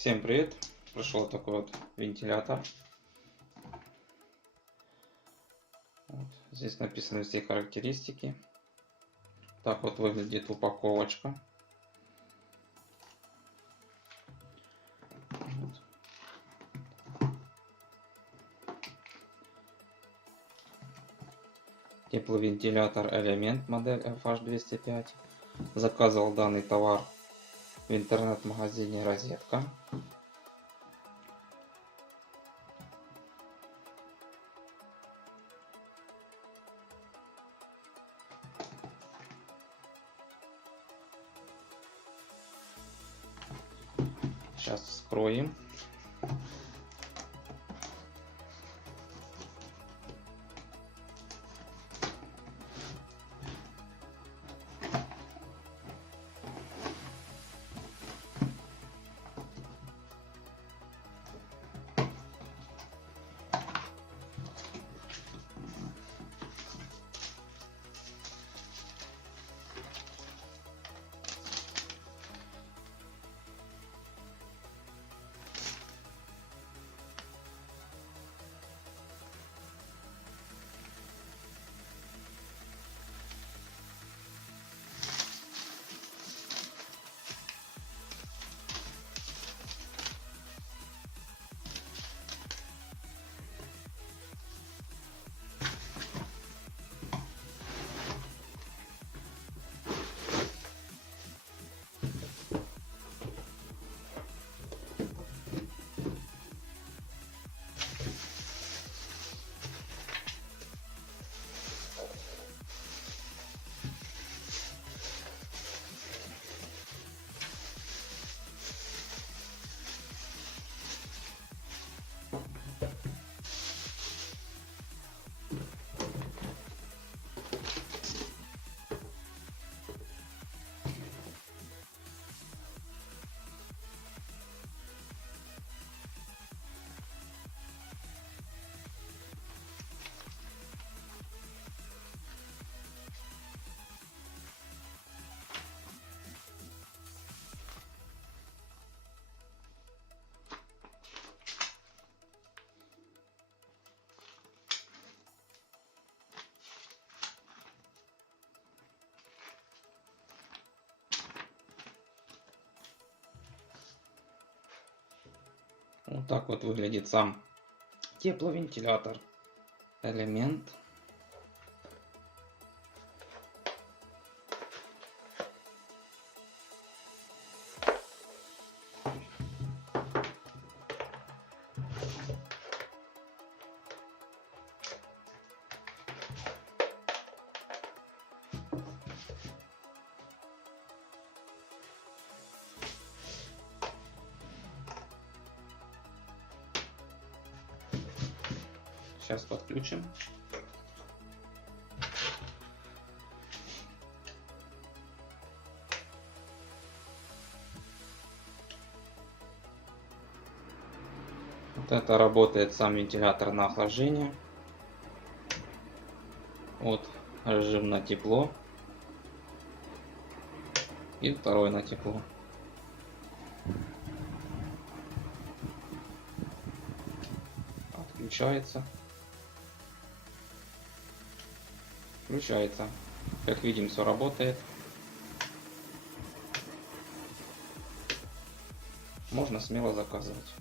Всем привет! Пришел такой вот вентилятор. Вот. Здесь написаны все характеристики. Так вот выглядит упаковочка. Вот. Тепловентилятор Элемент модель FH205. Заказывал данный товар в интернет-магазине Розетка. Сейчас вскроем. Вот так вот выглядит сам тепловентилятор Элемент. Сейчас подключим. Вот это работает сам вентилятор на охлаждение. Вот режим на тепло. И второй на тепло. Отключается. Включается. Как видим, все работает. Можно смело заказывать.